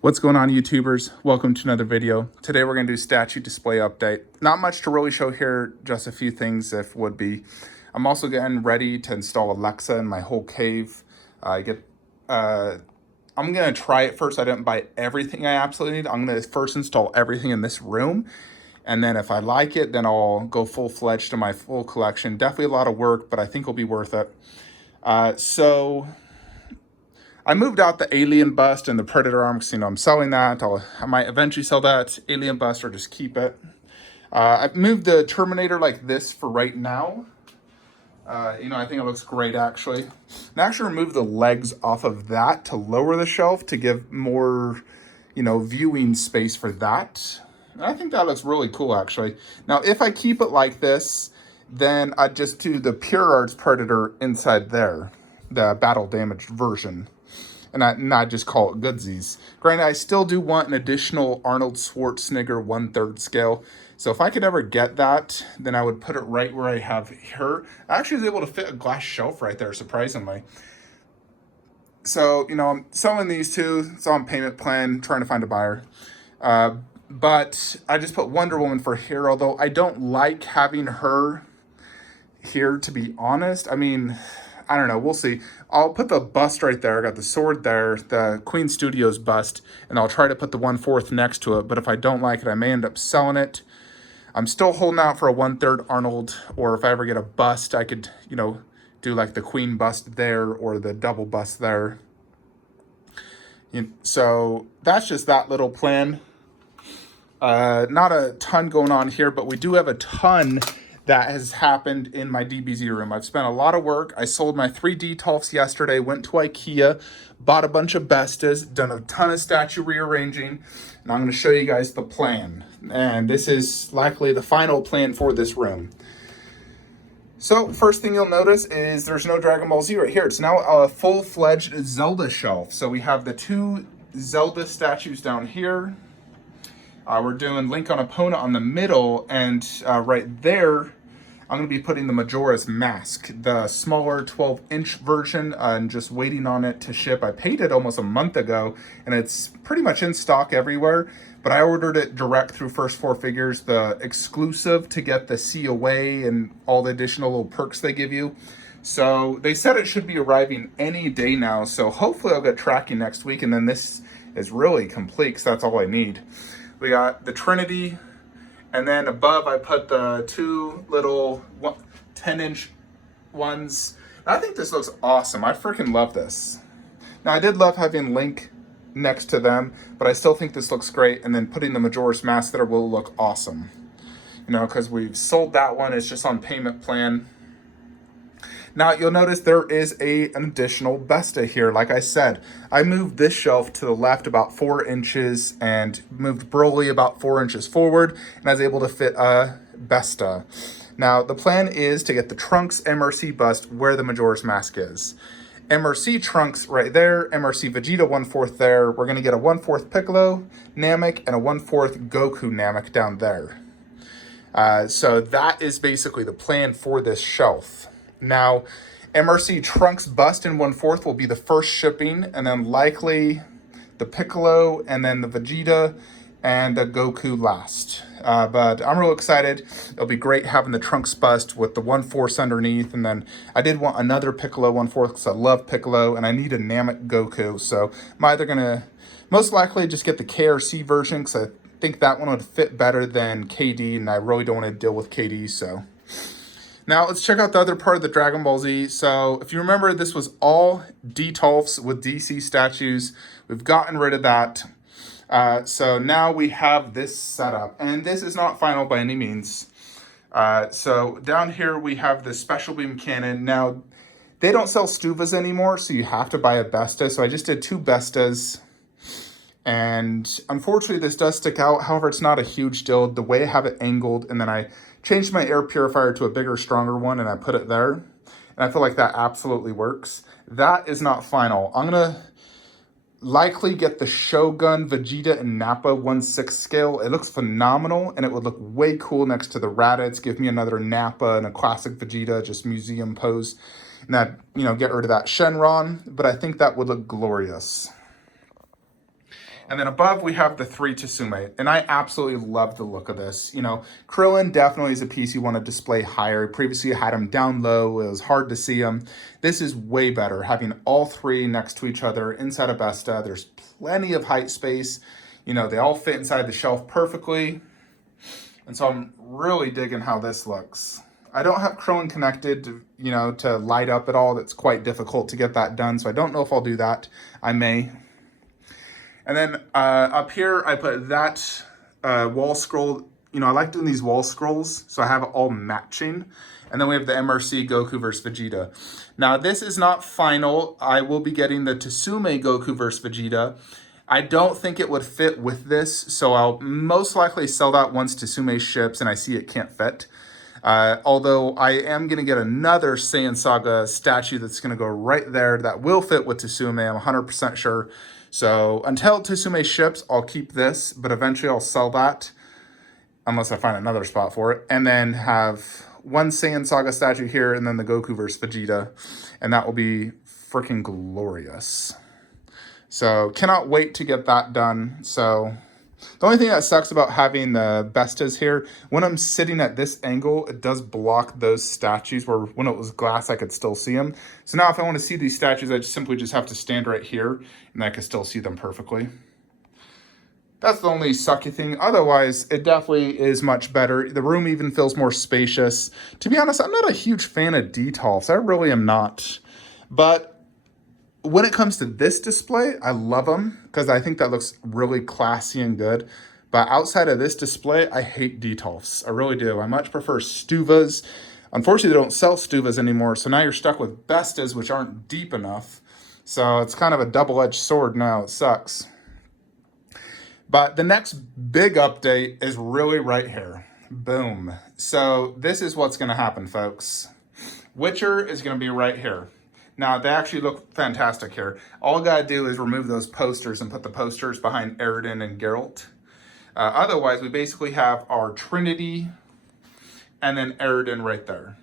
What's going on, YouTubers? Welcome to another video. Today we're going to do statue display update. Not much to really show here, just a few things if would be. I'm also getting ready to install Alexa in my whole cave. I'm going to try it first. I didn't buy everything I absolutely need. I'm going to first install everything in this room. And then if I like it, then I'll go full-fledged to my full collection. Definitely a lot of work, but I think it'll be worth it. I moved out the alien bust and the predator arm because, I'm selling that. I might eventually sell that alien bust or just keep it. I've moved the Terminator like this for right now. I think it looks great, actually. And actually remove the legs off of that to lower the shelf to give more, viewing space for that. And I think that looks really cool, actually. Now, if I keep it like this, then I'd just do the Pure Arts Predator inside there, the battle damaged version. And not just call it goodsies. Granted, I still do want an additional Arnold Schwarzenegger 1/3 scale. So if I could ever get that, then I would put it right where I have her. I actually was able to fit a glass shelf right there, surprisingly. So, I'm selling these two. It's on payment plan, trying to find a buyer. But I just put Wonder Woman for here, although I don't like having her here, to be honest. I don't know. We'll see. I'll put the bust right there. I got the sword there, the Queen Studios bust, and I'll try to put the 1/4 next to it. But if I don't like it, I may end up selling it. I'm still holding out for a 1/3 Arnold, or if I ever get a bust, I could, do like the Queen bust there or the double bust there. So that's just that little plan. Not a ton going on here, but we do have a ton that has happened in my DBZ room. I've spent a lot of work. I sold my 3D Tolfs yesterday, went to IKEA, bought a bunch of Bestas, done a ton of statue rearranging, and I'm going to show you guys the plan. And this is likely the final plan for this room. So first thing you'll notice is there's no Dragon Ball Z right here. It's now a full-fledged Zelda shelf. So we have the two Zelda statues down here. We're doing Link on Epona on the middle, and right there, I'm going to be putting the Majora's Mask, the smaller 12-inch version, and just waiting on it to ship. I paid it almost a month ago, and it's pretty much in stock everywhere, but I ordered it direct through First Four Figures, the exclusive to get the COA and all the additional little perks they give you. So they said it should be arriving any day now, so hopefully I'll get tracking next week, and then this is really complete, because that's all I need. We got the Trinity, and then above I put the two little 10-inch ones. And I think this looks awesome. I freaking love this. Now, I did love having Link next to them, but I still think this looks great. And then putting the Majora's Mask there will look awesome. Because we've sold that one. It's just on payment plan. Now, you'll notice there is an additional Besta here. Like I said, I moved this shelf to the left about 4 inches and moved Broly about 4 inches forward, and I was able to fit a Besta. Now, the plan is to get the Trunks MRC bust where the Majora's Mask is. MRC Trunks right there, MRC Vegeta 1/4 there. We're going to get a 1/4 Piccolo Namek and a 1/4 Goku Namek down there. So that is basically the plan for this shelf. Now, MRC Trunks bust in 1/4 will be the first shipping, and then likely the Piccolo, and then the Vegeta, and the Goku last. But I'm real excited. It'll be great having the Trunks bust with the 1/4 underneath, and then I did want another Piccolo 1/4 because I love Piccolo, and I need a Namek Goku. So I'm either going to most likely just get the KRC version because I think that one would fit better than KD, and I really don't want to deal with KD, so... Now, let's check out the other part of the Dragon Ball Z. So, if you remember, this was all D-Tolfs with DC statues. We've gotten rid of that. So, now we have this setup. And this is not final by any means. So, down here, we have the Special Beam Cannon. Now, they don't sell Stuvas anymore, so you have to buy a Besta. So, I just did 2 Bestas. And, unfortunately, this does stick out. However, it's not a huge deal. The way I have it angled, and then I changed my air purifier to a bigger, stronger one, and I put it there. And I feel like that absolutely works. That is not final. I'm going to likely get the Shogun Vegeta and Nappa 1/6 scale. It looks phenomenal, and it would look way cool next to the Raditz. Give me another Nappa and a classic Vegeta, just museum pose. And that, get rid of that Shenron. But I think that would look glorious. And then above, we have the 3 Tsume. And I absolutely love the look of this. You know, Krillin definitely is a piece you want to display higher. Previously, I had him down low. It was hard to see him. This is way better, having all 3 next to each other inside of Besta. There's plenty of height space. You know, they all fit inside the shelf perfectly. And so I'm really digging how this looks. I don't have Krillin connected, you know, to light up at all. That's quite difficult to get that done. So I don't know if I'll do that. I may. And then up here, I put that wall scroll. You know, I like doing these wall scrolls, so I have it all matching. And then we have the MRC Goku versus Vegeta. Now, this is not final. I will be getting the Tsume Goku versus Vegeta. I don't think it would fit with this, so I'll most likely sell that once Tsume ships and I see it can't fit. Although I am going to get another Saiyan Saga statue that's going to go right there that will fit with Tsume, I'm 100% sure. So until Tsume ships, I'll keep this, but eventually I'll sell that unless I find another spot for it. And then have one Saiyan Saga statue here and then the Goku versus Vegeta. And that will be freaking glorious. So cannot wait to get that done. So the only thing that sucks about having the Bestas here, when I'm sitting at this angle, it does block those statues where when it was glass, I could still see them. So now if I want to see these statues, I simply just have to stand right here and I can still see them perfectly. That's the only sucky thing. Otherwise, it definitely is much better. The room even feels more spacious. To be honest, I'm not a huge fan of details. I really am not. But when it comes to this display, I love them because I think that looks really classy and good. But outside of this display, I hate details. I really do. I much prefer Stuvas. Unfortunately, they don't sell Stuvas anymore. So now you're stuck with Bestas, which aren't deep enough. So it's kind of a double-edged sword now. It sucks. But the next big update is really right here. Boom. So this is what's going to happen, folks. Witcher is going to be right here. Now, they actually look fantastic here. All I gotta do is remove those posters and put the posters behind Eridan and Geralt. Otherwise, we basically have our Trinity and then Eridan right there.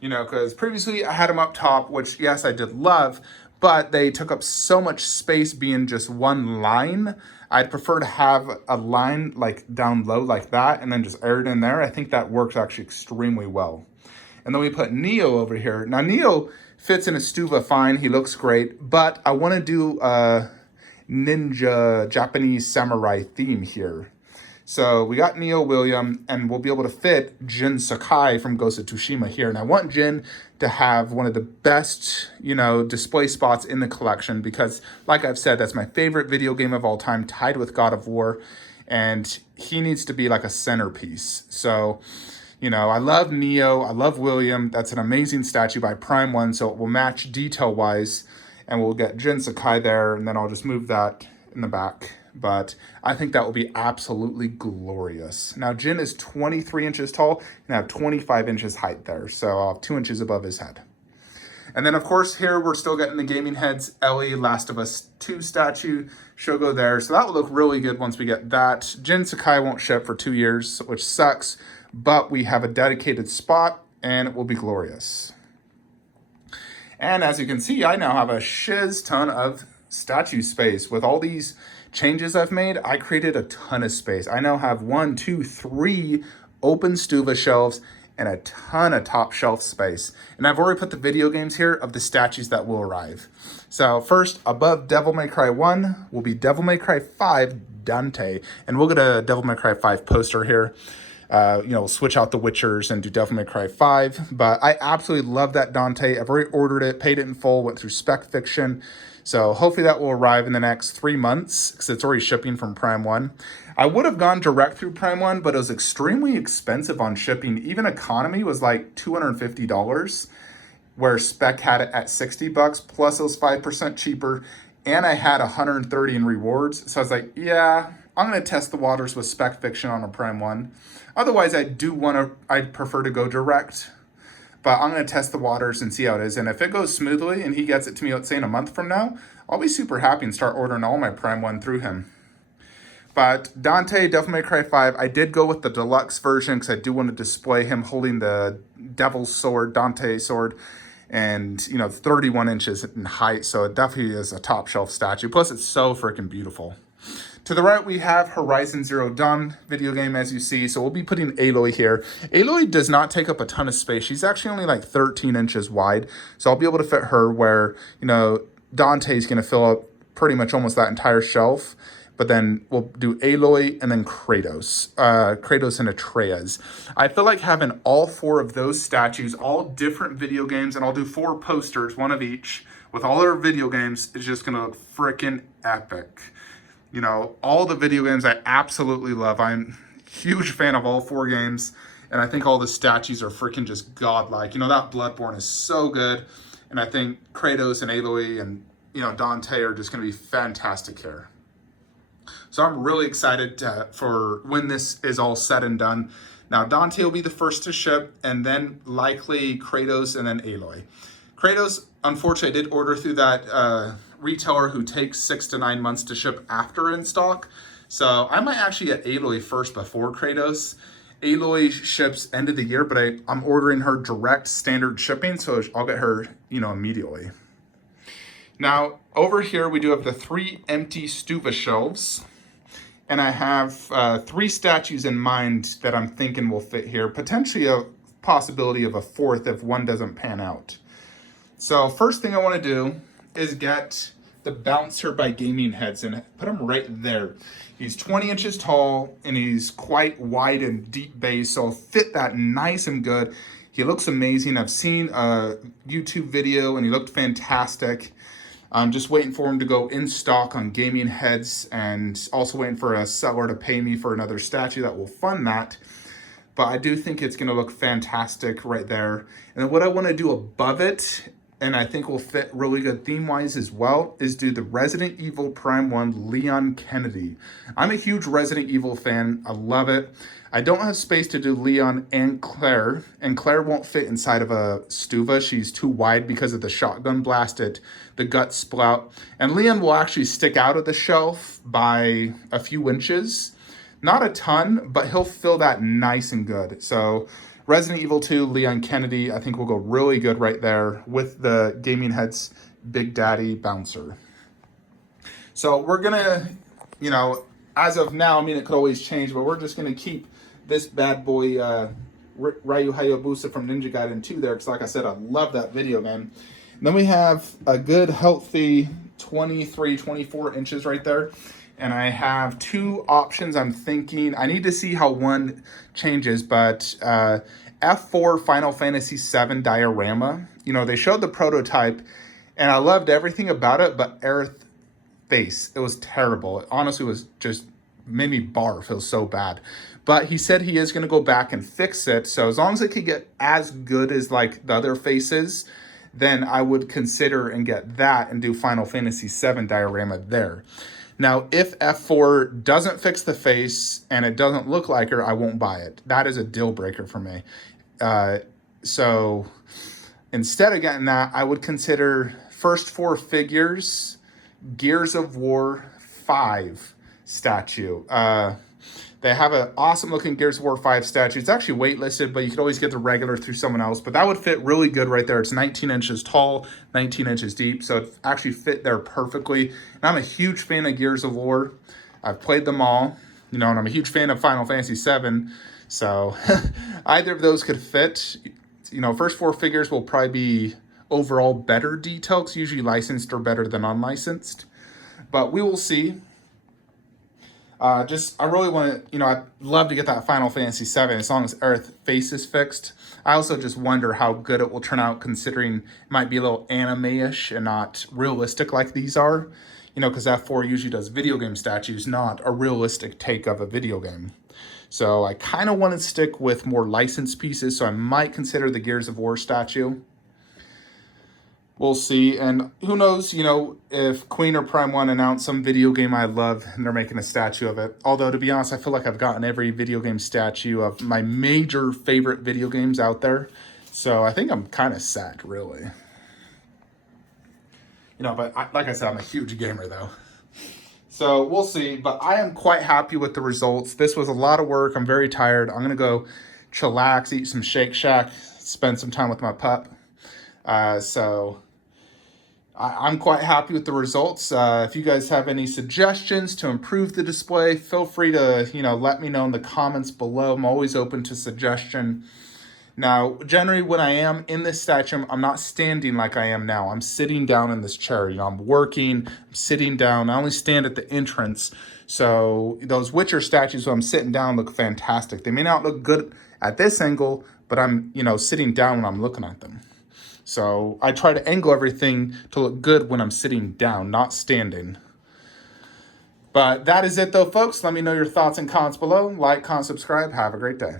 You know, because previously I had them up top, which, yes, I did love, but they took up so much space being just one line. I'd prefer to have a line like down low like that and then just Eridan there. I think that works actually extremely well. And then we put Neo over here. Now, Neo fits in a Stuva fine. He looks great. But I want to do a ninja Japanese samurai theme here. So we got Neo William, and we'll be able to fit Jin Sakai from Ghost of Tsushima here. And I want Jin to have one of the best, you know, display spots in the collection because, like I've said, that's my favorite video game of all time, tied with God of War. And he needs to be like a centerpiece. So, you know, I love Neo, I love William. That's an amazing statue by Prime One, so it will match detail-wise, and we'll get Jin Sakai there, and then I'll just move that in the back. But I think that will be absolutely glorious. Now, Jin is 23 inches tall, and I have 25 inches height there, so I'll have 2 inches above his head. And then, of course, here we're still getting the Gaming Heads Ellie Last of Us 2 statue. She'll go there, so that will look really good once we get that. Jin Sakai won't ship for 2 years, which sucks. But we have a dedicated spot, and it will be glorious. And as you can see, I now have a shiz ton of statue space. With all these changes I've made, I created a ton of space. I now have 1, 2, 3 open Stuva shelves and a ton of top shelf space. And I've already put the video games here of the statues that will arrive. So first, above Devil May Cry 1 will be Devil May Cry 5 Dante. And we'll get a Devil May Cry 5 poster here. You know, switch out the Witchers and do Devil May Cry 5. But I absolutely love that Dante. I've already ordered it, paid it in full, went through Spec Fiction. So hopefully that will arrive in the next 3 months because it's already shipping from Prime One. I would have gone direct through Prime One, but it was extremely expensive on shipping. Even economy was like $250, where Spec had it at $60, plus it was 5% cheaper. And I had 130 in rewards. So I was like, yeah, I'm going to test the waters with Spec Fiction on a Prime One. Otherwise, I'd prefer to go direct, but I'm going to test the waters and see how it is. And if it goes smoothly and he gets it to me, let's say in a month from now, I'll be super happy and start ordering all my Prime One through him. But Dante, Devil May Cry 5, I did go with the deluxe version because I do want to display him holding the Devil's Sword, Dante sword, and, you know, 31 inches in height. So it definitely is a top shelf statue. Plus, it's so freaking beautiful. To the right, we have Horizon Zero Dawn video game, as you see. So we'll be putting Aloy here. Aloy does not take up a ton of space. She's actually only like 13 inches wide. So I'll be able to fit her where, you know, Dante's going to fill up pretty much almost that entire shelf. But then we'll do Aloy and then Kratos. Kratos and Atreus. I feel like having all 4 of those statues, all different video games, and I'll do 4 posters, 1 of each, with all their video games, is just going to look freaking epic. You know, all the video games I absolutely love. I'm a huge fan of all 4 games, and I think all the statues are freaking just godlike. You know, that Bloodborne is so good, and I think Kratos and Aloy and, you know, Dante are just going to be fantastic here. So I'm really excited for when this is all said and done. Now, Dante will be the first to ship, and then likely Kratos and then Aloy. Kratos, unfortunately, I did order through that retailer who takes 6 to 9 months to ship after in stock. So I might actually get Aloy first before Kratos. Aloy ships end of the year, but I'm ordering her direct standard shipping, so I'll get her, you know, immediately. Now, over here, we do have the 3 empty Stuva shelves. And I have 3 statues in mind that I'm thinking will fit here. Potentially a possibility of a 4th if one doesn't pan out. So first thing I want to do is get the Bouncer by Gaming Heads and put him right there. He's 20 inches tall and he's quite wide and deep base, so I'll fit that nice and good. He looks amazing. I've seen a YouTube video and he looked fantastic. I'm just waiting for him to go in stock on Gaming Heads, and also waiting for a seller to pay me for another statue that will fund that. But I do think it's going to look fantastic right there. And then what I want to do above it, and I think will fit really good theme-wise as well, is do the Resident Evil Prime 1 Leon Kennedy. I'm a huge Resident Evil fan. I love it. I don't have space to do Leon and Claire won't fit inside of a Stuva. She's too wide because of the shotgun blast, the gut splout. And Leon will actually stick out of the shelf by a few inches. Not a ton, but he'll fill that nice and good. So Resident Evil 2, Leon Kennedy, I think will go really good right there with the Gaming Heads Big Daddy Bouncer. So we're gonna, you know, as of now, I mean, it could always change, but we're just gonna keep this bad boy Ryu Hayabusa from Ninja Gaiden 2 there, because like I said, I love that video game. And then we have a good healthy 23, 24 inches right there. And I have 2 options I'm thinking. I need to see how one changes, but F4 Final Fantasy VII diorama. You know, they showed the prototype, and I loved everything about it, but Aerith's face, it was terrible. It honestly was just made me barf. It was so bad. But he said he is going to go back and fix it. So as long as it could get as good as like the other faces, then I would consider and get that and do Final Fantasy VII diorama there. Now, if F4 doesn't fix the face and it doesn't look like her, I won't buy it. That is a deal breaker for me. So instead of getting that, I would consider first 4 figures, Gears of War 5 statue. They have an awesome looking Gears of War 5 statue. It's actually waitlisted, but you could always get the regular through someone else. But that would fit really good right there. It's 19 inches tall, 19 inches deep. So it actually fit there perfectly. And I'm a huge fan of Gears of War. I've played them all, you know, and I'm a huge fan of Final Fantasy VII. So either of those could fit. You know, first 4 figures will probably be overall better details, usually licensed or better than unlicensed. But we will see. I really want to, you know, I'd love to get that Final Fantasy VII as long as Aerith's face is fixed. I also just wonder how good it will turn out, considering it might be a little anime-ish and not realistic like these are. You know, because F4 usually does video game statues, not a realistic take of a video game. So I kind of want to stick with more licensed pieces, so I might consider the Gears of War statue. We'll see, and who knows, you know, if Queen or Prime 1 announce some video game I love and they're making a statue of it. Although, to be honest, I feel like I've gotten every video game statue of my major favorite video games out there. So I think I'm kind of sad, really. You know, but like I said, I'm a huge gamer, though. So we'll see, but I am quite happy with the results. This was a lot of work. I'm very tired. I'm going to go chillax, eat some Shake Shack, spend some time with my pup. So I'm quite happy with the results. If you guys have any suggestions to improve the display, feel free to, let me know in the comments below. I'm always open to suggestion. Now, generally when I am in this statue, I'm not standing like I am now. I'm sitting down in this chair. I'm working, I'm sitting down. I only stand at the entrance. So those Witcher statues when I'm sitting down look fantastic. They may not look good at this angle, but I'm, sitting down when I'm looking at them. So I try to angle everything to look good when I'm sitting down, not standing. But that is it though, folks. Let me know your thoughts and comments below. Like, comment, subscribe. Have a great day.